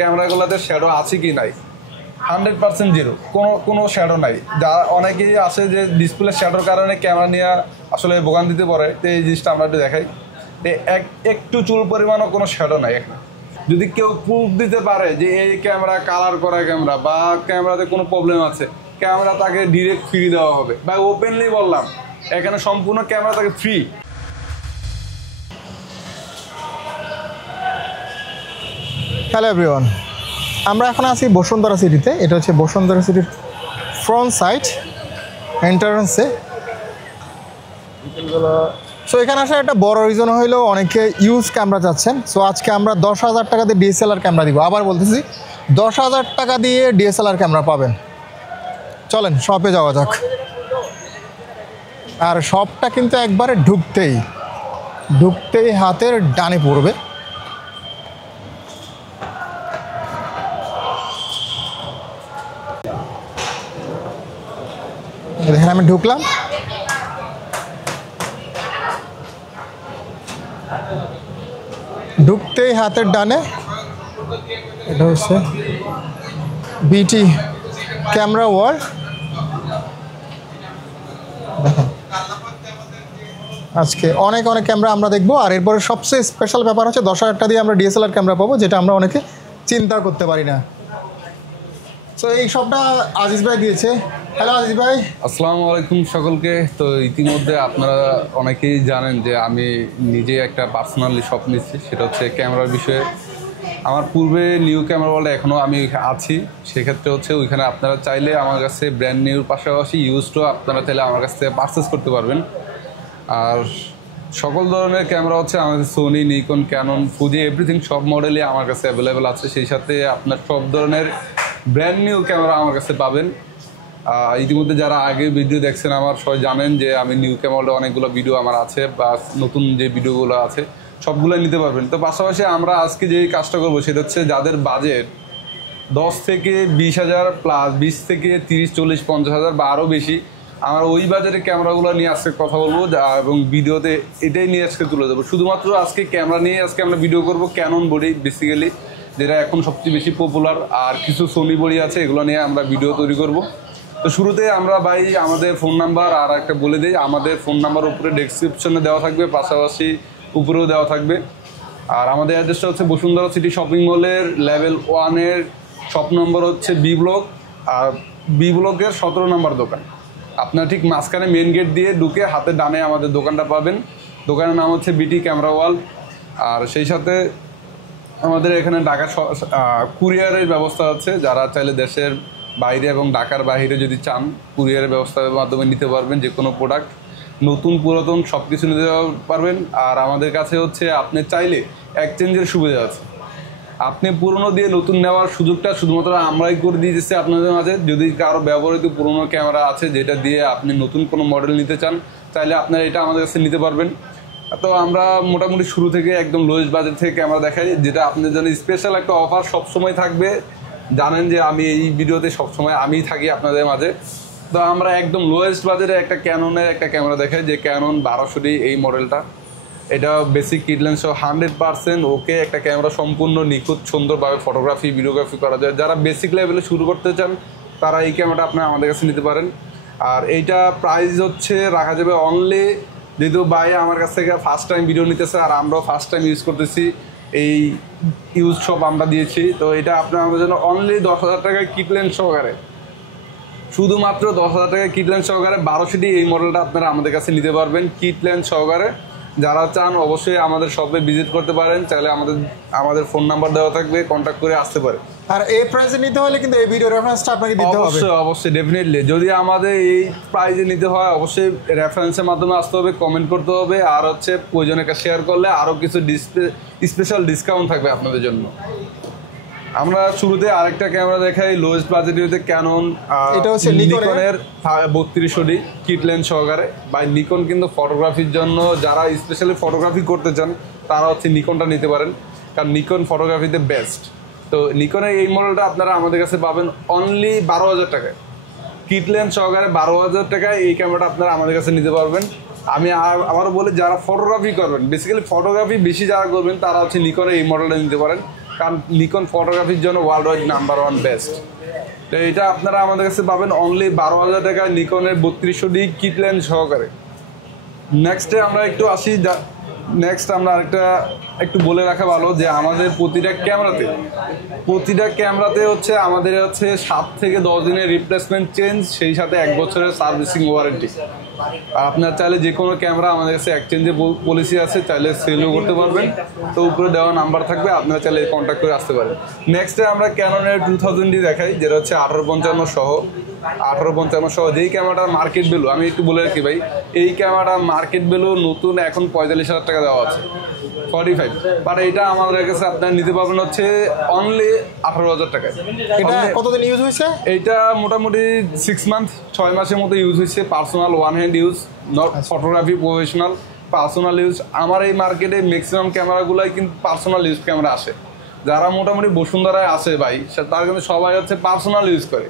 ক্যামেরাগুলোতে shadow আছে কি নাই, 100% জিরো, কোনো শ্যাডো নাই। যা অনেকেই আছে যে ডিসপ্লে শ্যাডোর কারণে ক্যামেরা নিয়ে আসলে ভোগান দিতে পারে। তো এই জিনিসটা আমরা একটু দেখাই, একটু চুল পরিমাণও কোনো শ্যাডো নাই এখানে। যদি কেউ প্রুফ দিতে পারে যে এই ক্যামেরা কালার করা ক্যামেরা বা ক্যামেরাতে কোনো প্রবলেম আছে, ক্যামেরা তাকে ডিরেক্ট ফ্রি দেওয়া হবে। বা ওপেনলি বললাম, এখানে সম্পূর্ণ ক্যামেরা তাকে ফ্রি। হ্যালো এভরিওয়ান, আমরা এখন আছি বসুন্ধরা সিটিতে। এটা হচ্ছে বসুন্ধরা সিটির ফ্রন্ট সাইড এন্ট্রান্সে। সো এখানে আসার একটা বড় রিজন হইলো অনেকে ইউজ ক্যামেরা চাচ্ছেন। সো আজকে আমরা 10,000 টাকা দিয়ে ডিএসএলআর ক্যামেরা দিব। আবার বলতেছি, 10,000 টাকা দিয়ে ডিএসএলআর ক্যামেরা পাবেন। চলেন শপে যাওয়া যাক। আর শপটা কিন্তু একবারে ঢুকতেই হাতের ডানে পড়বে। দেখেন আমি ঢুকলাম, ঢুকতেই হাতের ডানে এটা হচ্ছে বিটি ক্যামেরা ওয়ার্ল্ড। দেখেন আজকে অনেক ক্যামেরা আমরা দেখবো। আর এরপরে সবচেয়ে স্পেশাল ব্যাপার হচ্ছে 10,000 টাকা দিয়ে আমরা ডিএসএলআর ক্যামেরা পাবো, যেটা আমরা অনেকে চিন্তা করতে পারি না। সো এই সবটা আজিজ ভাই দিয়েছে। হ্যালো আজিজ ভাই। আসসালামু আলাইকুম সকলকে। তো ইতিমধ্যে আপনারা অনেকেই জানেন যে আমি নিজে একটা পার্সোনালি শপ নিচ্ছি, সেটা হচ্ছে ক্যামেরার বিষয়ে। আমার পূর্বে নিউ ক্যামেরা ওয়ার্ল্ডে এখনও আমি আছি। সেক্ষেত্রে হচ্ছে ওইখানে আপনারা চাইলে আমার কাছে ব্র্যান্ড নিউর পাশাপাশি ইউজডও আপনারা চাইলে আমার কাছ থেকে পারচেস করতে পারবেন। আর সকল ধরনের ক্যামেরা হচ্ছে আমাদের Sony, Nikon, Canon, Fuji everything সব মডেলই আমার কাছে অ্যাভেলেবেল আছে। সেই সাথে আপনার সব ধরনের ব্র্যান্ড নিউ ক্যামেরা আমার কাছে পাবেন। ইতিমধ্যে যারা আগে ভিডিও দেখছেন আমার সবাই জানেন যে আমি নিউ ক্যামেরাতে অনেকগুলো ভিডিও আমার আছে, বা নতুন যে ভিডিওগুলো আছে সবগুলো নিতে পারবেন। তো পাশাপাশি আমরা আজকে যে কাজটা করবো সেটা হচ্ছে যাদের বাজেট 10 থেকে 20,000 প্লাস, 20 থেকে 30, 40, 50,000 বা আরও বেশি, আমার ওই বাজারের ক্যামেরাগুলো নিয়ে আজকে কথা বলবো এবং ভিডিওতে এটাই নিয়ে আজকে তুলে দেবো। শুধুমাত্র আজকে ক্যামেরা নিয়ে আজকে আমরা ভিডিও করবো, ক্যানন বডি বেসিক্যালি যেটা এখন সবচেয়ে বেশি পপুলার, আর কিছু সোনি বডি আছে, এগুলো নিয়ে আমরা ভিডিও তৈরি করব। তো শুরুতে আমরা ভাই আমাদের ফোন নাম্বার আর একটা বলে দিই। আমাদের ফোন নাম্বার উপরে ডেসক্রিপশনে দেওয়া থাকবে, পাশাপাশি উপরেও দেওয়া থাকবে। আর আমাদের অ্যাড্রেসটা হচ্ছে বসুন্ধরা সিটি শপিং মলের লেভেল 1-এর শপ নম্বর হচ্ছে বি ব্লক, আর বি ব্লকের 17 নম্বর দোকান। আপনার ঠিক মাঝখানে মেন গেট দিয়ে ঢুকে হাতে ডানে আমাদের দোকানটা পাবেন। দোকানের নাম হচ্ছে বিটি ক্যামেরা ওয়ার্ল্ড। আর সেই সাথে আমাদের এখানে ঢাকা কুরিয়ারের ব্যবস্থা আছে। যারা চাইলে দেশের বাইরে এবং ঢাকার বাইরে যদি চান, কুরিয়ারের ব্যবস্থার মাধ্যমে নিতে পারবেন যে কোনো প্রোডাক্ট, নতুন পুরাতন সব কিছু নিতে পারবেন। আর আমাদের কাছে হচ্ছে আপনি চাইলে এক্সচেঞ্জের সুবিধা আছে। আপনি পুরনো দিয়ে নতুন নেওয়ার সুযোগটা শুধুমাত্র আমরাই করে দিয়েছি আপনাদের মাঝে। যদি কারো ব্যবহৃত পুরনো ক্যামেরা আছে যেটা দিয়ে আপনি নতুন কোনো মডেল নিতে চান, চাইলে আপনারা এটা আমাদের কাছে নিতে পারবেন। তো আমরা মোটামুটি শুরু থেকে একদম লোয়েস্ট বাজেট থেকে ক্যামেরা দেখাই, যেটা আপনাদের জন্য স্পেশাল একটা অফার সবসময় থাকবে। জানেন যে আমি এই ভিডিওতে সবসময় আমিই থাকি আপনাদের মাঝে। তো আমরা একদম লোয়েস্ট বাজেটে একটা ক্যাননের একটা ক্যামেরা দেখাই, যে ক্যানন 1200D এই মডেলটা। এটা বেসিক কিট লেন্স 100% ওকে একটা ক্যামেরা, সম্পূর্ণ নিখুঁত সুন্দরভাবে ফটোগ্রাফি ভিডিওগ্রাফি করা যায়। যারা বেসিক লেভেলে শুরু করতে চান তারা এই ক্যামেরাটা আপনারা আমাদের কাছে নিতে পারেন। আর এইটা প্রাইস হচ্ছে রাখা যাবে অনলি, যেহেতু ভাই আমার কাছ থেকে ফার্স্ট টাইম ভিডিও নিতেছে আর আমরাও ফার্স্ট টাইম ইউজ করতেছি, এই ইউজ সব আমরা দিয়েছি। তো এটা আপনার আমাদের জন্য অনলি 10,000 টাকায় কিট লেন্স সহকারে, শুধুমাত্র 10,000 টাকায় কিট লেন্স সহকারে 1200D এই মডেলটা আপনারা আমাদের কাছে নিতে পারবেন কিট লেন্স সহকারে। যারা চান অবশ্যই আমাদের শপে ভিজিট করতে পারেন, চাইলে আমাদের ফোন নাম্বার দেওয়া থাকবে, কন্ট্যাক্ট করে আসতে পারে। আর এই প্রাইসে নিতে হলে কিন্তু এই ভিডিও রেফারেন্সটা আপনাকে দিতে হবে। অবশ্যই ডেফিনেটলি যদি আমাদের এই প্রাইসে নিতে হয় অবশ্যই রেফারেন্সের মাধ্যমে আসতে হবে, কমেন্ট করতে হবে, আর হচ্ছে প্রয়োজনে শেয়ার করলে আরও কিছু স্পেশাল ডিসকাউন্ট থাকবে আপনাদের জন্য। আমরা শুরুতে আরেকটা ক্যামেরা দেখাই লোয়েস্ট বাজেটের ক্যানন, এটা হচ্ছে নিকনের 3200D কিট লেন্স সহকারে। বাই নিকন কিন্তু ফটোগ্রাফির জন্য যারা স্পেশালি ফটোগ্রাফি করতে চান তারা হচ্ছে নিকনটা নিতে পারেন, কারণ নিকন ফটোগ্রাফিতে বেস্ট। তো নিকনের এই মডেলটা আপনারা আমাদের কাছে পাবেন অনলি 12,000 টাকায় কিট লেন্স সহকারে। 12,000 টাকায় এই ক্যামেরাটা আপনারা আমাদের কাছে নিতে পারবেন। আমি আবারও বলি, যারা ফটোগ্রাফি করবেন, বেসিক্যালি ফটোগ্রাফি বেশি যারা করবেন তারা হচ্ছে নিকনের এই মডেলটা নিতে পারেন। কারণ নিকন ফটোগ্রাফির জন্য ওয়ার্ল্ড ওয়াইড নাম্বার 1 বেস্ট। তো এটা আপনারা আমাদের কাছে পাবেন অনলি 12,000 টাকা নিকনের 3200D কিট লেন্স সহকারে। নেক্সটে আমরা একটু আসি, নেক্সট আমরা আরেকটা একটু বলে রাখা ভালো যে আমাদের প্রতিটা ক্যামেরাতে হচ্ছে আমাদের হচ্ছে 7 থেকে 10 দিনের রিপ্লেসমেন্ট চেঞ্জ, সেই সাথে 1 বছরের সার্ভিসিং ওয়ারেন্টি। আর আপনার চাইলে যে কোনো ক্যামেরা আমাদের কাছে এক্সচেঞ্জের পলিসি আছে, চাইলে সেলও করতে পারবেন। তো উপরে দেওয়া নাম্বার থাকবে, আপনারা চাইলে কন্ট্যাক্ট করে আসতে পারেন। নেক্সটে আমরা ক্যাননের 2000D দেখাই, যেটা হচ্ছে 1855 সহ যেই ক্যামেরাটার মার্কেট ভ্যালু আমি একটু বলে রাখি ভাই, এই ক্যামেরাটার মার্কেট ভ্যালু নতুন এখন 45,000 টাকা দেওয়া আছে, 45। বাট এটা আমাদের কাছে আপনারা নিতে পারবেন হচ্ছে অনলি 18,000 টাকায়। এটা কতদিন ইউজ হয়েছে? এইটা মোটামুটি 6 মান্থ 6 মাসের মতো ইউজ হয়েছে, personal one hand use, not photography professional, personal use. আমার এই মার্কেটে ম্যাক্সিমাম ক্যামেরাগুলাই কিন্তু পার্সোনাল ইউজ ক্যামেরা আসে। যারা মোটামুটি বসুন্ধরায় আসে ভাই, তারা কিন্তু সবাই হচ্ছে পার্সোনাল ইউজ করে।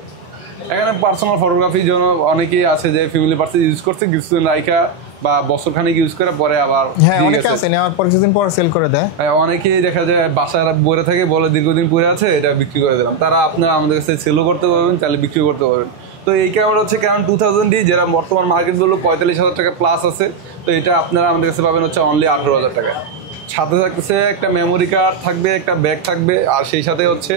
এখানে পার্সোনাল ফটোগ্রাফির জন্য অনেকেই আছে যে ফ্যামিলি পার্সন ইউজ করছে, কিছুদিন রাইখা বা বছরখানেক ইউজ করে পরে আবার অনেকে আছে নেওয়ার পর কিছুদিন পর সেল করে দেয়। অনেকেই দেখা যায় বাসায় বলে থাকে, বলে দীর্ঘদিন পরে আছে, এটা বিক্রি করে দিলাম। তারা আপনারা আমাদের কাছে সেলও করতে পারবেন, চাইলে বিক্রি করতে পারবেন। তো এই ক্যামেরা হচ্ছে কারণ 2000D, যেটা বর্তমান মার্কেট ভ্যালু 45,000 টাকা প্লাস আছে। তো এটা আপনারা আমাদের কাছে পাবেন হচ্ছে অনলি 18,000 টাকায়। সাথে থাকছে একটা মেমোরি কার্ড থাকবে, একটা ব্যাগ থাকবে, আর সেই সাথে হচ্ছে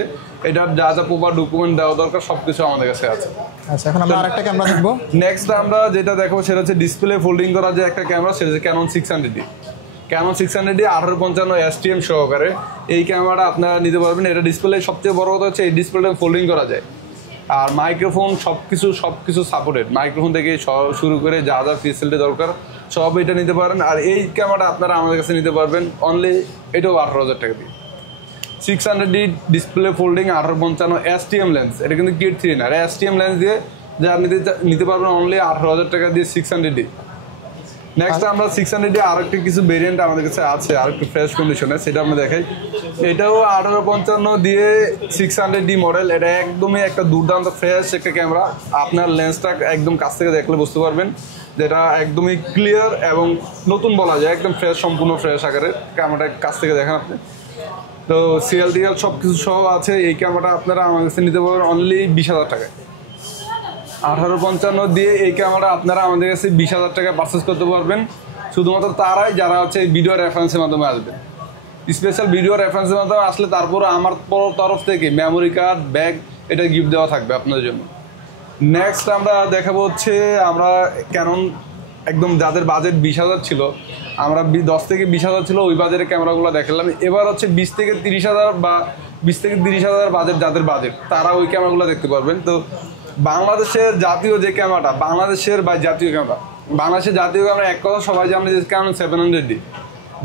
এটার যা যা প্রপার ডকুমেন্ট দেওয়া দরকার সবকিছু আমাদের কাছে আছে। আচ্ছা, এখন আমরা আরেকটা ক্যামেরা দেখবো। নেক্সট আমরা যেটা দেখবো সেটা হচ্ছে ডিসপ্লে ফোল্ডিং করা যে একটা ক্যামেরা, সেটা হচ্ছে Canon 600D। Canon 600D 1855 STM সহকারে এই ক্যামেরাটা আপনারা নিতে পারবেন। এটা ডিসপ্লে সবচেয়ে বড় কথা হচ্ছে এই ডিসপ্লেটা ফোল্ডিং করা যায়, আর মাইক্রোফোন সবকিছু সাপোর্টেড, মাইক্রোফোন থেকে শুরু করে যা যা ফেসিলিটি দরকার সব এটা নিতে পারেন। আর এই ক্যামেরাটা আপনারা আমাদের কাছে নিতে পারবেন অনলি এটাও 18,000 টাকা দিয়ে। 600D display folding 1855 STM lens, এটা কিন্তু কিট 3 না, STM লেন্স দিয়ে যা নিতে পারবেন অনলি 18,000 টাকা দিয়ে 600D। নেক্সট আমরা 600D আর একটু কিছু ভেরিয়েন্ট আমাদের কাছে আছে আর একটু ফ্রেশ কন্ডিশনে, সেটা আমরা দেখাই। এটাও 1855 দিয়ে 600D মডেল। এটা একদমই একটা দুর্দান্ত ফ্রেশ একটা ক্যামেরা। আপনার লেন্সটা একদম কাছ থেকে দেখলে বুঝতে পারবেন যেটা একদমই ক্লিয়ার এবং নতুন বলা যায়, একদম ফ্রেশ, সম্পূর্ণ ফ্রেশ আকারে ক্যামেরাটা কাছ থেকে দেখেন আপনি। তো সিএলডিএল সব কিছু সহ আছে। এই ক্যামেরাটা আপনারা আমার কাছে নিতে পারবেন অনলি 20,000 টাকায়। 1855 দিয়ে এই ক্যামেরা আপনারা আমাদের কাছে 20,000 টাকায় পারচেস করতে পারবেন, শুধুমাত্র তারাই যারা হচ্ছে ভিডিও রেফারেন্সের মাধ্যমে আসবেন। স্পেশাল ভিডিও রেফারেন্সের মাধ্যমে আসলে তারপরে আমার তরফ থেকে মেমোরি কার্ড, ব্যাগ এটা গিফট দেওয়া থাকবে আপনাদের জন্য। নেক্সট আমরা দেখাবো হচ্ছে আমরা ক্যানন একদম যাদের বাজেট 20,000 ছিল, আমরা 10 থেকে 20,000 ছিল ওই বাজেটের ক্যামেরাগুলো দেখালাম। এবার হচ্ছে 20 থেকে 30,000 বা 20 থেকে 30,000 বাজেট যাদের বাজেট, তারা ওই ক্যামেরাগুলো দেখতে পারবেন। তো বাংলাদেশের জাতীয় যে ক্যামেরাটা, বাংলাদেশের জাতীয় ক্যামেরা এক কথা সবাই জানে যে ক্যানন 700D,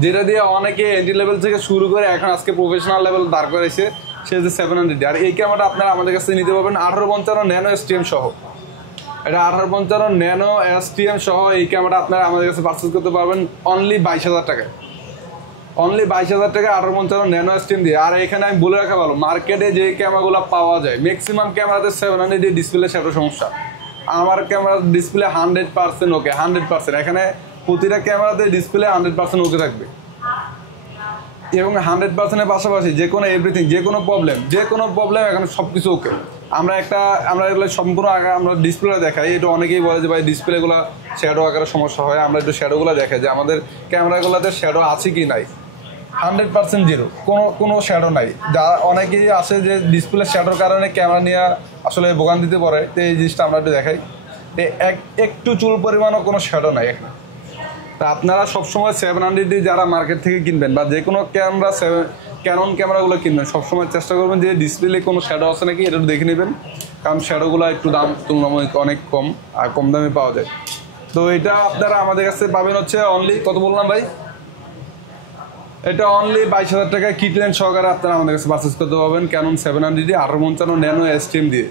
যেটা দিয়ে অনেকে এন্ট্রি লেভেল থেকে শুরু করে এখন আজকে প্রফেশনাল লেভেল দাঁড় করেছে, সে যে 700D। আর এই ক্যামেরাটা আপনারা আমাদের কাছে নিতে পারবেন 1855 ন্যানো STM সহ। এটা 1855 ন্যানো STM সহ এই ক্যামেরাটা আপনারা আমাদের কাছে পারচেস করতে পারবেন অনলি 22,000 টাকায়। অনলি 22,000 টাকা 1855 ন্যানো STM দিয়ে। আর এখানে আমি বলে রাখা ভালো, মার্কেটে যে ক্যামেরাগুলো পাওয়া যায় ম্যাক্সিমাম ক্যামেরাতে 700D ডিসপ্লে সেটা সমস্যা। আমার ক্যামেরার ডিসপ্লে 100% ওকে, 100%। এখানে প্রতিটা ক্যামেরাতে ডিসপ্লে 100% ওকে থাকবে, এবং 100%-এর পাশাপাশি যে কোনো এভরিথিং, যে কোনো প্রবলেম এখানে সব কিছু ওকে। আমরা এগুলো সম্পূর্ণ আগে আমরা ডিসপ্লে দেখাই। এটা অনেকেই বলে যে ভাই ডিসপ্লেগুলো শ্যাডো আকারে সমস্যা হয়, আমরা একটু শ্যাডোগুলো দেখাই যে আমাদের ক্যামেরাগুলোতে শ্যাডো আছে কি নাই। 100% জিরো, কোনো শ্যাডো নাই। যা অনেকেই আসে যে ডিসপ্লে শ্যাডোর কারণে ক্যামেরা নিয়ে আসলে ভোগান দিতে পারে, তো এই জিনিসটা আমরা একটু দেখাই। একটু চুল পরিমাণও কোনো শ্যাডো নাই এখানে। তা আপনারা সবসময় 700D যারা মার্কেট থেকে কিনবেন বা যে কোনো ক্যানন ক্যামেরাগুলো কিনবেন, সবসময় চেষ্টা করবেন যে ডিসপ্লে কোনো শ্যাডো আছে নাকি এটা দেখে নেবেন, কারণ শ্যাডোগুলো একটু দাম তুলনামূলক অনেক কম আর কম দামে পাওয়া যায়। তো এটা আপনারা আমাদের কাছে পাবেন হচ্ছে অনলি, কত বললাম ভাই, এটা অনলি 22,000 টাকায় কিট লেন্স সহকারে আপনারা আমাদের কাছে পারচেস করতে পারবেন ক্যানন 700D 1855 ন্যানো STM দিয়ে।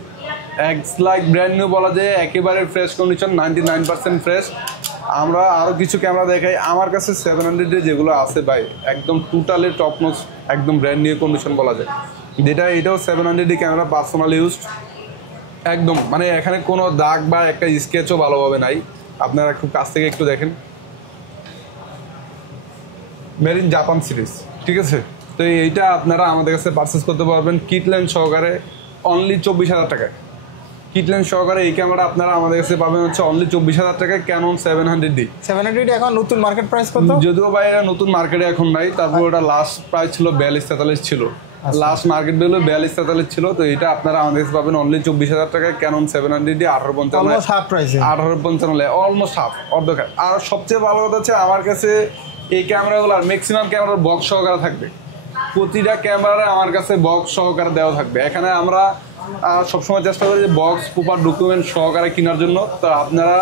লাইক ব্র্যান্ড নিউ বলা যায়, একেবারে ফ্রেশ কন্ডিশন, 99% ফ্রেশ। আমরা আরও কিছু ক্যামেরা দেখাই। আমার কাছে 700D যেগুলো আছে ভাই একদম টোটালি টপ নোচ, একদম ব্র্যান্ড নিউ কন্ডিশন বলা যায়। এটাও 700D ক্যামেরা, পার্সোনাল ইউজড একদম, মানে এখানে কোনো দাগ বা একটা স্কেচও ভালোভাবে নাই। আপনারা খুব কাছ থেকে একটু দেখেন, মেড ইন জাপান সিরিজ, ঠিক আছে। তো এইটা আপনারা আমাদের কাছে পারচেস করতে পারবেন কিট লেন্স সহকারে অনলি 24,000 টাকায়। কিট লেন্স সহকারে এই ক্যামেরা আপনারা আমাদের কাছে পাবেন হচ্ছে অনলি 24,000 টাকায় ক্যানন 700D। 700 এখন নতুন মার্কেট প্রাইস কত? যদিও ভাই এটা নতুন মার্কেটে এখন নাই, তারপর ওটা লাস্ট প্রাইস ছিল 42-43 ছিল, লাস্ট মার্কেট ভ্যালু 42-43 ছিল। তো এটা আপনারা আমাদের কাছে পাবেন অনলি 24,000 টাকায় ক্যানন 700D 1855 অলমোস্ট হাফ প্রাইসে, 1855 অলমোস্ট হাফ অর্ধেক। আর সবচেয়ে ভালো কথা হচ্ছে আমার কাছে এই ক্যামেরাগুলো ম্যাক্সিমাম ক্যামেরার বক্স সহকারে থাকবে, প্রতিটা ক্যামেরারে আমার কাছে বক্স সহকারে দেওয়া থাকবে। এখানে আমরা সবসময় চেষ্টা করি যে বক্স প্রপার ডকুমেন্ট সহকারে কেনার জন্য। তো আপনারা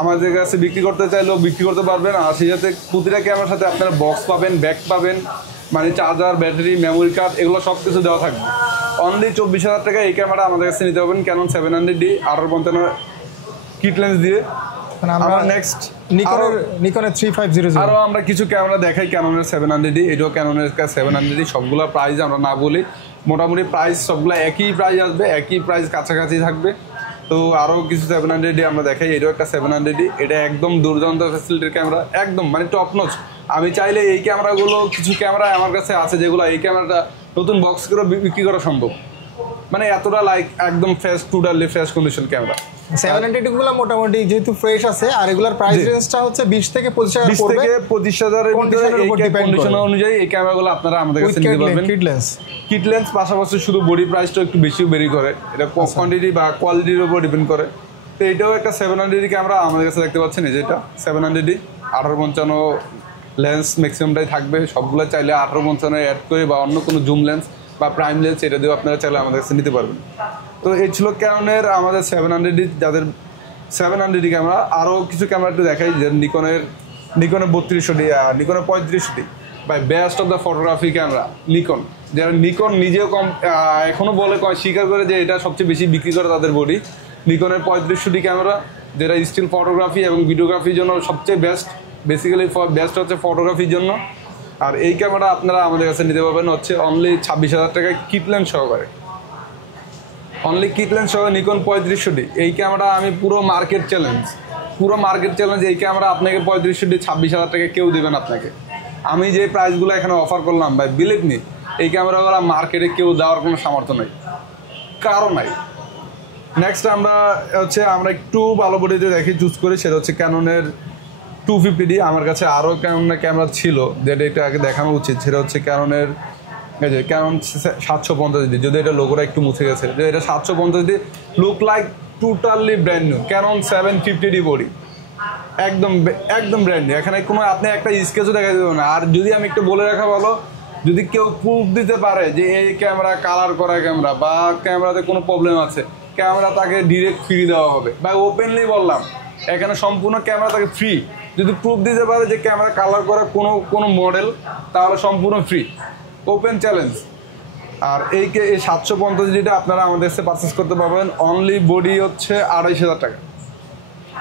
আমাদের কাছে বিক্রি করতে চাইলেও বিক্রি করতে পারবেন। আর সেই সাথে প্রতিটা ক্যামেরার সাথে আপনারা বক্স পাবেন, ব্যাগ পাবেন, মানে চার্জার, ব্যাটারি, মেমোরি কার্ড, এগুলো সব কিছু দেওয়া থাকবে। অনলি 24,000 টাকা এই ক্যামেরা আমাদের কাছে নিতে পারবেন ক্যানন 700D 1855 কিট লেন্স দিয়ে। আমরা নেক্সট নিকনের 3500 আরও আমরা কিছু ক্যামেরা দেখাই ক্যাননের 700D। এটাও ক্যাননের 700D। সবগুলো প্রাইস আমরা না বলি, মোটামুটি প্রাইস সবগুলো একই প্রাইস আসবে, একই প্রাইস কাছাকাছি থাকবে। তো আরও কিছু 700D আমরা দেখাই। এটাও একটা 700D। এটা একদম দুর্দান্ত ফ্যাসিলিটির ক্যামেরা, একদম মানে টপ নচ। আমি চাইলে এই ক্যামেরাগুলো কিছু ক্যামেরা আমার কাছে আছে যেগুলো এই ক্যামেরাটা নতুন বক্স করে বিক্রি করা সম্ভব, মানে এতটা লাইক একদম fresh, totally fresh condition camera. 700 গুলো মোটামুটি যেহেতু ফ্রেশ আছে, আর রেগুলার প্রাইস রেঞ্জটা হচ্ছে 20 থেকে 25,000 পড়বে। 20 থেকে 25,000 এর মধ্যে কন্ডিশন অনুযায়ী এই ক্যামেরাগুলো আপনারা আমাদের কাছে নিতে পারবেন। কিট লেন্স পাশাপাশি শুধু বডি প্রাইসটা একটু বেশি বেরি করে, এটা কোয়ান্টিটি বা কোয়ালিটির উপর ডিপেন্ড করে। তো এটাও একটা 700D ক্যামেরা আমাদের কাছে দেখতে পাচ্ছেন, এই যে এটা 700D 1855 লেন্স ম্যাক্সিমামটাই থাকবে। সবগুলো চাইলে 1855 অ্যাড করে বা অন্য কোনো জুম লেন্স বা প্রাইম লেন্স এটা দিয়েও আপনারা চাইলে আমাদের কাছে নিতে পারবেন। তো এই ছিল ক্যাননের আমাদের 700D, যাদের 700D ক্যামেরা। আরও কিছু ক্যামেরা একটু দেখাই, যে নিকনের 3200D, নিকনের 3500D by best of the photography camera Nikon. যারা নিকন নিজেও এখনও বলে স্বীকার করে যে এটা সবচেয়ে বেশি বিক্রি করে তাদের বডি। নিকনের 3500D ক্যামেরা, যেটা স্টিল ফটোগ্রাফি এবং ভিডিওগ্রাফির জন্য সবচেয়ে বেস্ট, বেসিক্যালি বেস্ট হচ্ছে ফটোগ্রাফির জন্য। আর এই ক্যামেরা আপনারা আমাদের কাছে নিতে পারবেন হচ্ছে অনলি 26,000 টাকায় কিট লেন্স সহকারে, অনলি কিট লেন্স সহ নিকন 3500D। এই ক্যামেরা আমি পুরো মার্কেট চ্যালেঞ্জ এই ক্যামেরা আপনাকে 3500D 26,000 টাকা কেউ দেবেন আপনাকে। আমি যে প্রাইসগুলো এখানে অফার করলাম ভাই, বিলিভ মি, এই ক্যামেরাগুলো মার্কেটে কেউ দেওয়ার কোনো সামর্থ্য নেই, কারো নাই। নেক্সট আমরা একটু ভালো বডিতে দেখি চুজ করি, সেটা হচ্ছে ক্যাননের 250D। আমার কাছে আরও ক্যাননের ক্যামেরা ছিল, যেটা একটু আগে দেখানো উচিত, সেটা হচ্ছে ক্যাননের ক্যানন 750D। যদি এটা লোগোটা একটু মুছে গেছে, যে এটা 750D, look like totally brand new. Canon 750D body একদম ব্র্যান্ড নিউ, এখানে কোনো আপনি একটা স্কেচও দেখা যাবে না। আর যদি আমি একটু বলে রাখা ভালো, যদি কেউ প্রুফ দিতে পারে যে এই ক্যামেরা কালার করা ক্যামেরা বা ক্যামেরাতে কোনো প্রবলেম আছে, ক্যামেরা তাকে ডিরেক্ট ফ্রি দেওয়া হবে। বা ওপেনলি বললাম, এখানে সম্পূর্ণ ক্যামেরা তাকে ফ্রি। যদি প্রুফ দিতে পারে যে ক্যামেরা কালার করা কোনো মডেল, তাহলে সম্পূর্ণ ফ্রি, ওপেন চ্যালেঞ্জ। আর এই 750Dটা আপনারা আমাদের কাছে পারচেস করতে পারবেন অনলি বডি হচ্ছে 2,500 টাকা,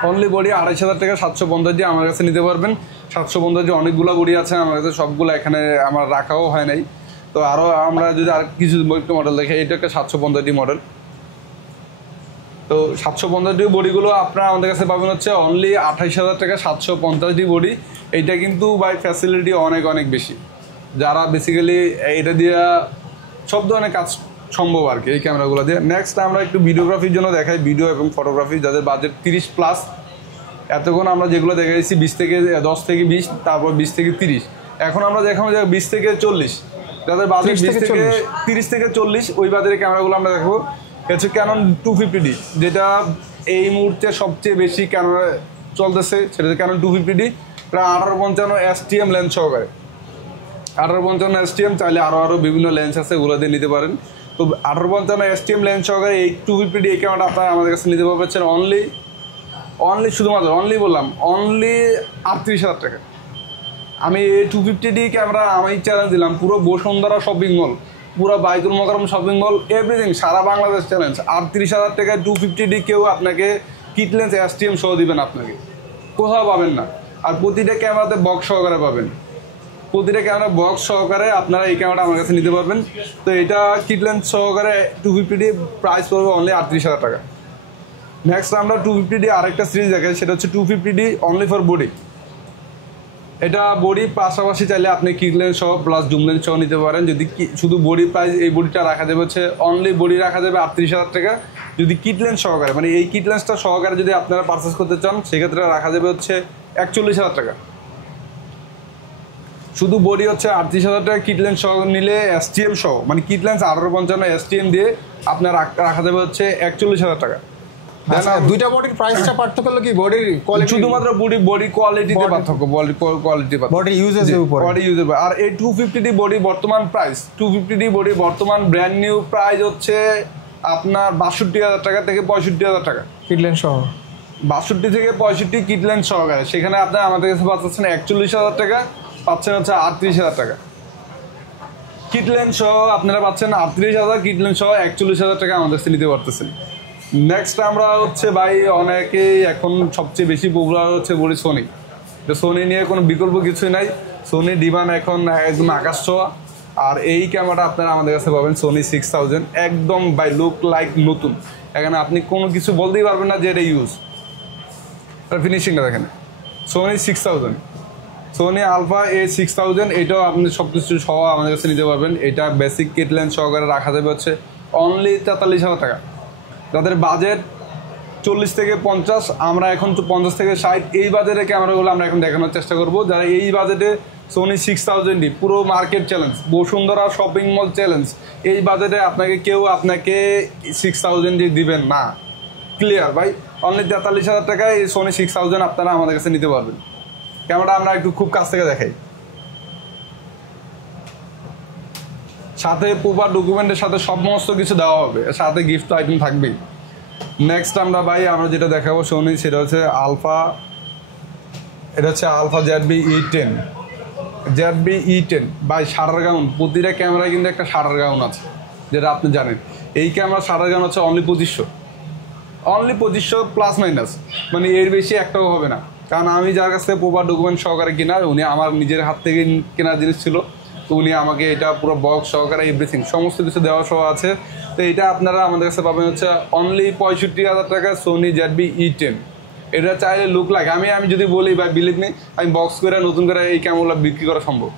অনলি বডি 2,500 টাকা 750D আমার কাছে নিতে পারবেন। 750D অনেকগুলো বডি আছে আমার কাছে, সবগুলো এখানে আমার রাখাও হয় নাই। তো আরও আমরা যদি আর কিছু মডেল দেখি, এটা একটা 750D মডেল। তো 750D বডিগুলো আপনারা আমাদের কাছে পাবেন হচ্ছে অনলি 28,000 টাকা 750D বডি। এইটা কিন্তু বাই ফ্যাসিলিটি অনেক বেশি, যারা বেসিক্যালি এটা দিয়ে সব ধরনের কাজ সম্ভব আর কি এই ক্যামেরাগুলো দিয়ে। নেক্সট আমরা একটু ভিডিওগ্রাফির জন্য দেখাই, ভিডিও এবং ফটোগ্রাফি, যাদের বাজেট 30+। এতক্ষণ আমরা যেগুলো দেখাইছি 10 থেকে 20, তারপর 20 থেকে 30। এখন আমরা দেখাবো যে 20 থেকে 40, যাদের বাজেট 30 থেকে 40, ওই বাজারের ক্যামেরাগুলো আমরা দেখাবো। হচ্ছে ক্যানন 250D, যেটা এই মুহূর্তে সবচেয়ে বেশি ক্যামেরা চলতেছে, সেটা হচ্ছে ক্যানন 250D, প্রায় 1855 STM লেন্স সহকারে। 1855 STM, চাইলে আরও বিভিন্ন লেন্স আছে, ওগুলো দিয়ে নিতে পারেন। তো 1855 STM লেন্স সহকারে এই 250D এই ক্যামেরাটা আপনারা আমাদের কাছে নিতে পারছেন অনলি শুধুমাত্র বললাম অনলি 38,000 টাকা। আমি এই 250D ক্যামেরা আমি চ্যালেঞ্জ দিলাম পুরো বসুন্ধরা শপিং মল, পুরো বাইতুল মোকাররম শপিং মল, এভরিথিং, সারা বাংলাদেশ চ্যালেঞ্জ। 38,000 টাকায় 250D কেউ আপনাকে কিট লেন্স STM সহ দিবেন, আপনাকে কোথাও পাবেন না। আর প্রতিটা ক্যামেরাতে বক্স সহকারে পাবেন, প্রতিটা ক্যামেরা বক্স সহকারে আপনারা এই ক্যামেরাটা আমার কাছে নিতে পারবেন। তো এটা কিট লেন্স সহকারে 250D প্রাইস পড়বে অনলি 38,000 টাকা। নেক্সট আমরা 250D আরেকটা সিরিজ দেখাই, সেটা হচ্ছে 250D অনলি ফর বডি। এটা বডি পাশাপাশি চাইলে আপনি কিট লেন্স সহ প্লাস জুম লেন্স সহ নিতে পারেন। যদি শুধু বডি প্রাইস এই বডিটা রাখা যাবে হচ্ছে অনলি বডি রাখা যাবে 38,000 টাকা। যদি কিট লেন্স সহকারে মানে এই কিট লেন্সটা সহকারে যদি আপনারা পারচেস করতে চান সেক্ষেত্রে রাখা যাবে হচ্ছে 41,000 টাকা। শুধু বডি হচ্ছে 38,000 টাকা, কিট লেন্স সহ নিলে STM সহ মানে কিট লেন্স 1855 STM দিয়ে আপনার রাখা যাবে হচ্ছে 41,000 টাকা। দুইটা বডির প্রাইসটা পার্থক্য হলো কি বডির কোয়ালিটি, শুধুমাত্র বডি কোয়ালিটিতে পার্থক্য, বডি কোয়ালিটি বডি ইউজের উপরে, বডি ইউজের। আর এই 250D বডি বর্তমান প্রাইস 250D বডি বর্তমান ব্র্যান্ড নিউ প্রাইস হচ্ছে আপনার 62,000 টাকা থেকে 65,000 টাকা কিট লেন্স সহ। 62 থেকে 65 কিট লেন্স সহকারে। সেখানে আপনার আমাদের কাছে পাচ্ছেন 41,000 টাকা, পাচ্ছেন হচ্ছে 38,000 টাকা। কিট লেন্স সহ আপনারা পাচ্ছেন 38,000, কিট লেন্স সহ 41,000 টাকা আমাদের কাছে নিতে পারতেছেন। নেক্সট আমরা হচ্ছে ভাই অনেকেই এখন সবচেয়ে বেশি পপুলার হচ্ছে বলি সোনি। তো সোনি নিয়ে কোনো বিকল্প কিছুই নাই, সোনি ডিমান্ড এখন একদম আকাশ ছোঁয়া। আর এই ক্যামেরাটা আপনারা আমাদের কাছে পাবেন সোনি 6000, একদম বাই লুক লাইক নতুন। এখানে আপনি কোনো কিছু বলতেই পারবেন না যে এটা ইউজ। ফিনিশিংটা দেখেন, সোনি 6000, সোনি আলফা A6000, এটাও আপনি সব কিছু সহ আমাদের কাছে নিতে পারবেন। এটা বেসিক কিট লেন্স সহকারে রাখা যাবে হচ্ছে অনলি 43,000 টাকা। যাদের বাজেট 40 থেকে 50, আমরা এখন 50 থেকে 60 এই বাজেটের ক্যামেরাগুলো আমরা এখন দেখানোর চেষ্টা করব। যারা এই বাজেটে সোনি 6000 পুরো market challenge, Bashundhara shopping mall challenge, এই বাজেটে কেউ আপনাকে 6000 দিবেন না। ক্লিয়ার ভাই, অনলি 43,000 টাকায় এই সোনি 6000 আপনারা আমাদের কাছে নিতে পারবেন। ক্যামেরাটা আমরা একটু খুব কাছ থেকে দেখাই। সাথে প্রপার ডকুমেন্টের সাথে সমস্ত কিছু দেওয়া হবে, সাথে গিফট আইটেম থাকবেই। নেক্সট আমরা যেটা দেখাবো সোনি, সেটা হচ্ছে আলফা। এটা হচ্ছে আলফা ZB-E10 ভাই, শাটার গাউন। প্রতিটা ক্যামেরায় কিন্তু একটা শাটার গাউন আছে, যেটা আপনি জানেন। এই ক্যামেরার শাটার গাউন হচ্ছে অনলি 2500 প্লাস মাইনাস, মানে এর বেশি একটাও হবে না। কারণ আমি যার কাছ থেকে প্রপার ডকুমেন্ট সহকারে কিনা, উনি আমার নিজের হাত থেকে কেনা জিনিস ছিল, তো উনি আমাকে এটা পুরো বক্স সহকারে এভরিথিং সমস্ত কিছু দেওয়া সহ আছে। তো এটা আপনারা আমাদের কাছে পাবেন হচ্ছে অনলি 65,000 টাকা সোনি ZB-E10। এটা চাইলে লুক লাইক আমি যদি বলি বা বিলিভ মি, আমি বক্স করে নতুন করে এই ক্যামেরাগুলো বিক্রি করা সম্ভব,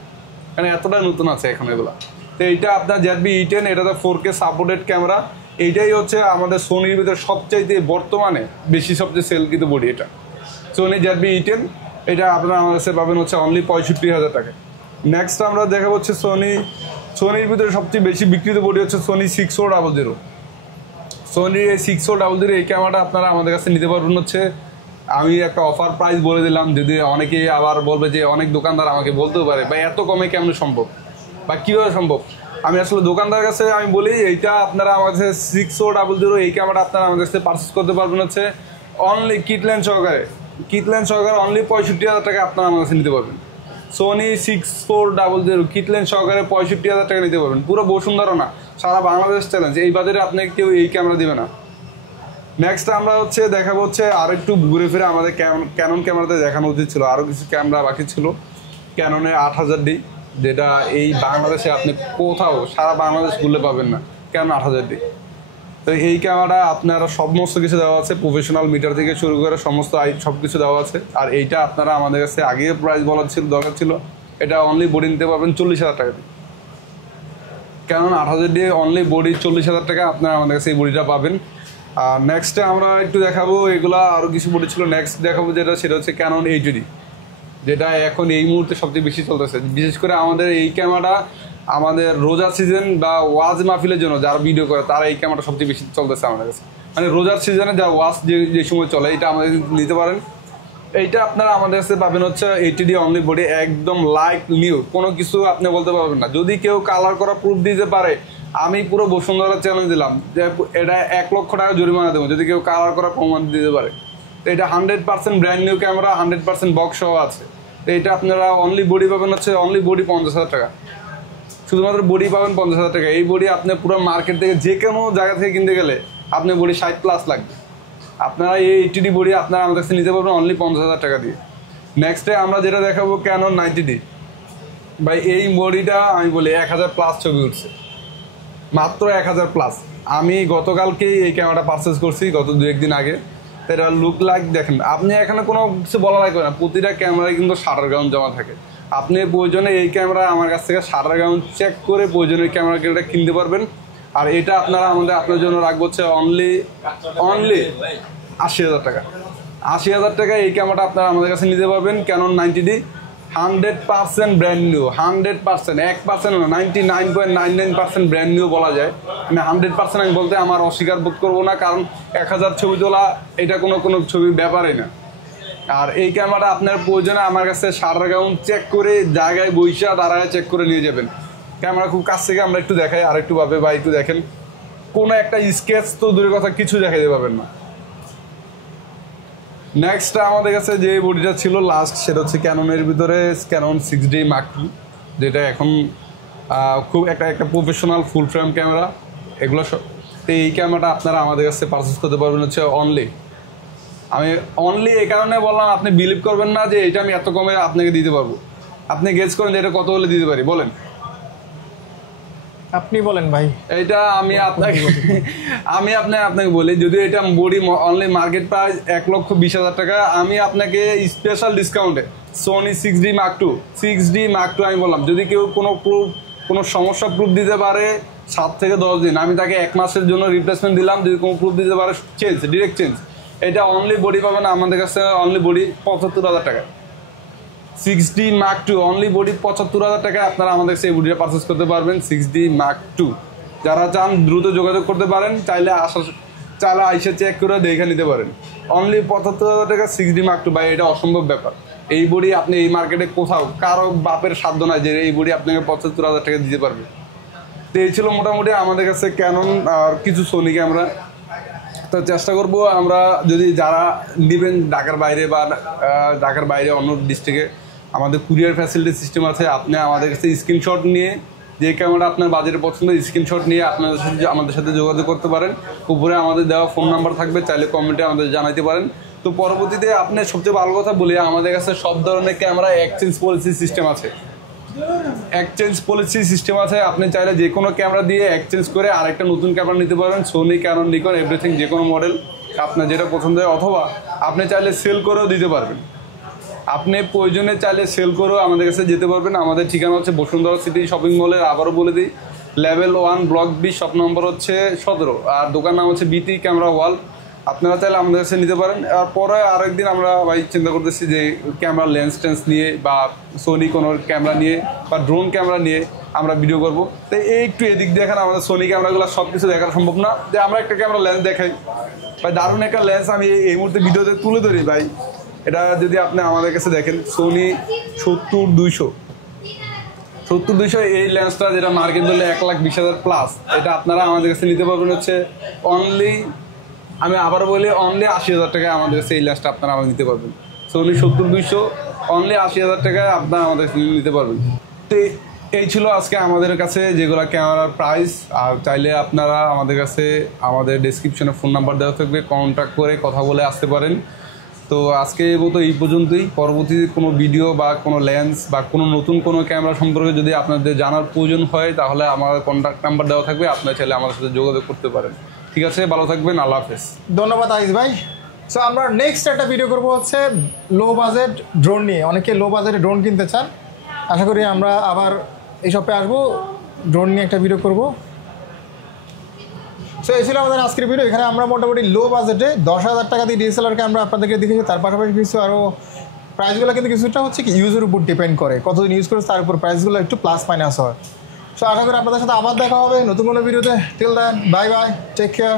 কারণ এতটা নতুন আছে এখন এগুলো। তো এইটা আপনার ZB-E10, এটা তো 4K সাপোর্টেড ক্যামেরা। এইটাই হচ্ছে আমাদের সোনির ভিতরে সবচাইতে বর্তমানে সবচেয়ে সেল কিন্তু বডি এটা সোনি ZB-E10। এটা আপনারা আমার কাছে পাবেন হচ্ছে অনলি 65,000 টাকা। নেক্সট আমরা দেখাবো হচ্ছে সোনির ভিতরে সবচেয়ে বেশি বিক্রিত বডি হচ্ছে সোনি 6000। সোনির এই 6000 এই ক্যামেরাটা আপনারা আমাদের কাছে নিতে পারবেন হচ্ছে, আমি একটা অফার প্রাইস বলে দিলাম। যদি অনেকে আবার বলবে যে অনেক দোকানদার আমাকে বলতেও পারে বা এত কমে কেমন সম্ভব বা কীভাবে সম্ভব, আমি আসলে দোকানদার কাছে আমি বলি এইটা আপনারা আমার কাছে 6000 এই ক্যামেরাটা আপনারা আমাদের কাছে পারচেস করতে পারবেন হচ্ছে অনলি কিট লেন্স সহকারে অনলি 65,000 টাকা আপনারা আমার কাছে নিতে পারবেন। সোনি 6400 কিট লেন্স সহকারে 65,000 টাকা নিতে পারবেন। পুরো বসুন্ধরা না, সারা বাংলাদেশ চ্যালেঞ্জ। এই বাজারে আপনাকে কেউ এই ক্যামেরা দিবে না। নেক্সট আমরা দেখাবো হচ্ছে আরও একটু ঘুরে ফিরে আমাদের ক্যানন ক্যামেরাতে দেখানো উচিত ছিল, আরও কিছু ক্যামেরা বাকি ছিল। ক্যাননের 8000D, যেটা এই বাংলাদেশে আপনি কোথাও সারা বাংলাদেশ ঘুরলে পাবেন না, ক্যানন 8000D। তো এই ক্যামেরাটা আপনারা সমস্ত কিছু দেওয়া আছে, প্রফেশনাল মিটার থেকে শুরু করে সমস্ত সব কিছু দেওয়া আছে। আর এইটা আপনারা আমাদের কাছে আগে প্রাইস বলার দরকার ছিল, এটা অনলি বডি নিতে পারবেন 40,000 টাকা দিয়ে। ক্যানন 8000D অনলি বডি 40,000 টাকা আপনারা আমাদের কাছে এই বডিটা পাবেন। আর নেক্সটে আমরা একটু দেখাবো, এগুলা আরও কিছু বডি ছিল। নেক্সট দেখাবো সেটা হচ্ছে ক্যানন 80D, যেটা এখন এই মুহূর্তে সবচেয়ে বেশি চলতেছে। বিশেষ করে আমাদের এই ক্যামেরাটা আমাদের রোজার সিজন বা ওয়াজ মাহফিলের জন্য যারা ভিডিও করে তারা এই ক্যামেরাটা সবচেয়ে বেশি চলতেছে আমাদের কাছে। মানে রোজার সিজনে যা ওয়াজ যে সময় চলে, এটা আমাদের নিতে পারেন। এইটা আপনারা আমাদের কাছে পাবেন হচ্ছে 80D অনলি বডি, একদম লাইক নিউ, কোনো কিছু আপনি বলতে পারবেন না। যদি কেউ কালার করা প্রুফ দিতে পারে, আমি পুরো বসুন্ধরা চ্যালেঞ্জ দিলাম যে এটা 1 লক্ষ টাকা জরিমানা দেবো যদি কেউ কালার করা প্রমাণ দিতে পারে। তো এটা 100% ব্র্যান্ড নিউ ক্যামেরা, 100% বক্স সহ আছে। তো এটা আপনারা অনলি বডি পাবেন হচ্ছে অনলি বডি 50,000 টাকা। শুধুমাত্র বডি পাবেন 50,000 টাকা। এই বডি আপনি পুরো মার্কেট থেকে যে কোনো জায়গা থেকে কিনতে গেলে আপনি বডি 60+ লাগবে। আপনারা এই 80D বডি আপনারা আমাদের কাছে নিতে পারবেন অনলি 50,000 টাকা দিয়ে। নেক্সটে আমরা যেটা দেখাবো ক্যানন 90D ভাই, এই বডিটা আমি বলি 1000+ ছবি উঠছে, মাত্র 1000+। আমি গতকালকেই এই ক্যামেরাটা পারচেস করছি, গত 2-1 দিন আগে। এটা লুক লাইক দেখেন, আপনি এখানে কোনো কিছু বলা লাগবে না, প্রতিটা ক্যামেরায় কিন্তু শাটার গাউন জমা থাকে। আপনি প্রয়োজনে এই ক্যামেরা আমার কাছ থেকে শাটার গাউন চেক করে প্রয়োজনীয় ক্যামেরা কিনতে পারবেন। আর এটা আপনার জন্য রাখবো হচ্ছে অনলি 80,000 টাকা। 80,000 টাকা এই ক্যামেরাটা আপনারা আমাদের কাছে নিতে পারবেন। ক্যানন 90D 100% ব্র্যান্ড নিউ, 100%, 1% না, 99.99% ব্র্যান্ড নিউ বলা যায়। আমি 100% আমি বলতে আমার অস্বীকার বোধ করবো না, কারণ 1000 ছবি তোলা এটা কোনো ছবির ব্যাপারই না। আর এই ক্যামেরাটা আপনার প্রয়োজনে আমার কাছে শাটার গাউন চেক করে জায়গায় বইসা দাঁড়ায় চেক করে নিয়ে যাবেন। ক্যামেরা খুব কাছ থেকে আমরা একটু দেখাই, আর একটু ভাবে বা একটু দেখেন, কোনো একটা স্কেচ তো দূরের কথা কিছু দেখাইতে পারবেন না। নেক্সট আমাদের কাছে যে বডিটা ছিল লাস্ট, সেটা হচ্ছে ক্যাননের ভিতরে ক্যানন 6D Mark II, যেটা এখন খুব একটা প্রফেশনাল ফুল ফ্রেম ক্যামেরা। এগুলো তো এই ক্যামেরাটা আপনারা আমাদের কাছে পারচেস করতে পারবেন হচ্ছে আমি অনলি এই কারণে বললাম, আপনি বিলিভ করবেন না যে এটা আমি এত কমে আপনাকে দিতে পারবো। আপনি গেস করেন যে এটা কত হলে দিতে পারি, বলেন? আপনি বলেন ভাই। এটা আপনাকে বলি, যদি এটা বডি অনলি মার্কেট প্রাইস 1,20,000 টাকা, আমি আপনাকে স্পেশাল ডিসকাউন্টে সোনি 6D Mark II আমি বললাম, যদি কেউ কোনো সমস্যা প্রুফ দিতে পারে 7 থেকে 10 দিন, আমি তাকে 1 মাসের জন্য রিপ্লেসমেন্ট দিলাম। যদি কোনো প্রুফ দিতে পারে ডিরেক্ট চেঞ্জ। এটা অনলি বডি পাবেন আমাদের কাছে অনলি বডি 75,000 টাকা। 6D Mark II only body 75,000 টাকায় আপনারা আমাদের কাছে এই বডিটা পারচেস করতে পারবেন। 6D Mark II যারা চান দ্রুত যোগাযোগ করতে পারেন, চাইলে আইসা চেক করে দেখে নিতে পারেন। অনলি 75,000 টাকা 6D Mark II, ভাই এটা অসম্ভব ব্যাপার। এই বডি আপনি এই মার্কেটে কোথাও কারো বাপের সাধ্য নাই যে এই বডি আপনাকে 75,000 টাকা দিতে পারবে। তো এই ছিল মোটামুটি আমাদের কাছে ক্যানন আর কিছু সোনি ক্যামেরা। তো চেষ্টা করবো আমরা, যদি যারা নেবেন ঢাকার বাইরে অন্য ডিস্ট্রিক্টে, আমাদের কুরিয়ার ফ্যাসিলিটি সিস্টেম আছে। আপনি আমাদের কাছে স্ক্রিনশট নিয়ে, যে ক্যামেরা আপনার বাজেটের পছন্দ, স্ক্রিনশট নিয়ে আমাদের সাথে যোগাযোগ করতে পারেন। উপরে আমাদের দেওয়া ফোন নাম্বার থাকবে, চাইলে কমেন্টে আমাদের জানাইতে পারেন। তো পরবর্তীতে আপনি সবচেয়ে ভালো কথা বলি, আমাদের কাছে সব ধরনের ক্যামেরা এক্সচেঞ্জ পলিসি সিস্টেম আছে। আপনি চাইলে যে কোনো ক্যামেরা দিয়ে এক্সচেঞ্জ করে আরেকটা নতুন ক্যামেরা নিতে পারবেন। সোনি, ক্যানন, নিকন, এভরিথিং, যে কোনো মডেল আপনার যেটা পছন্দ হয়, অথবা আপনি চাইলে সেল করেও দিতে পারবেন। আপনি প্রয়োজনে চাইলে সেল করেও আমাদের কাছে যেতে পারবেন। আমাদের ঠিকানা হচ্ছে বসুন্ধরা সিটি শপিং মলের, আবারও বলে দিই, level 1 block B, shop number হচ্ছে 17, আর দোকান নাম হচ্ছে BT ক্যামেরা ওয়ার্ল্ড। আপনারা চাইলে আমাদের কাছে নিতে পারেন। আর পরে আরেকদিন আমরা ভাই চিন্তা করতেছি যে ক্যামেরা লেন্স নিয়ে, বা সোনি কোনো ক্যামেরা নিয়ে, বা ড্রোন ক্যামেরা নিয়ে আমরা ভিডিও করব। তো একটু এদিক দেখেন, আমাদের সোনি ক্যামেরাগুলো সব কিছু দেখা সম্ভব না, যে আমরা একটা ক্যামেরা লেন্স দেখাই। ভাই দারুণ একটা লেন্স আমি এই মুহূর্তে ভিডিওতে তুলে ধরি ভাই। এটা যদি আপনি আমাদের কাছে দেখেন, সোনি 70-200 এই লেন্সটা, যেটা মার্কেট ধরলে 1,20,000 প্লাস, এটা আপনারা আমাদের কাছে নিতে পারবেন হচ্ছে অনলি, আমি আবার বলি, অনলি 80,000 টাকায় আমাদের কাছে এই লেন্সটা আপনারা আমাদের নিতে পারবেন। সোনি 70-200 অনলি 80,000 টাকায় আপনারা আমাদের কাছে নিতে পারবেন। তো এই ছিল আজকে আমাদের কাছে যেগুলো ক্যামেরার প্রাইস। আর চাইলে আপনারা আমাদের কাছে আমাদের ডেসক্রিপশনে ফোন নাম্বার দেওয়া থাকবে, কন্ট্যাক্ট করে কথা বলে আসতে পারেন। তো আজকে মতো এই পর্যন্তই। পরবর্তীতে কোনো ভিডিও বা কোনো লেন্স বা কোনো নতুন কোনো ক্যামেরা সম্পর্কে যদি আপনাদের জানার প্রয়োজন হয়, তাহলে আমার কন্ট্যাক্ট নাম্বার দেওয়া থাকবে, আপনারা চাইলে আমাদের সাথে যোগাযোগ করতে পারেন। ঠিক আছে, ভালো থাকবেন, আল্লাহ হাফেজ। ধন্যবাদ আইস ভাই। সো আমরা নেক্সট একটা ভিডিও করবো হচ্ছে লো বাজেট ড্রোন নিয়ে। অনেকে লো বাজেটে ড্রোন কিনতে চান, আশা করি আমরা আবার এই সপ্তাহে আসবো, ড্রোন নিয়ে একটা ভিডিও করবো। সো এই ছিল আমাদের আজকের ভিডিও। এখানে আমরা মোটামুটি লো বাজেটে 10,000 টাকা দিয়ে DSLR ক্যামেরা আপনাদেরকে দেখেছি। তার পাশাপাশি কিছু আরও প্রাইসগুলো কিন্তু কিছুটা হচ্ছে কি ইউজের উপর ডিপেন্ড করে, কতদিন ইউজ করেছে তার উপর প্রাইসগুলো একটু প্লাস মাইনাস হয়। সো আশা করি আপনাদের সাথে আবার দেখা হবে নতুন কোনো ভিডিওতে। Till then, bye bye, take care.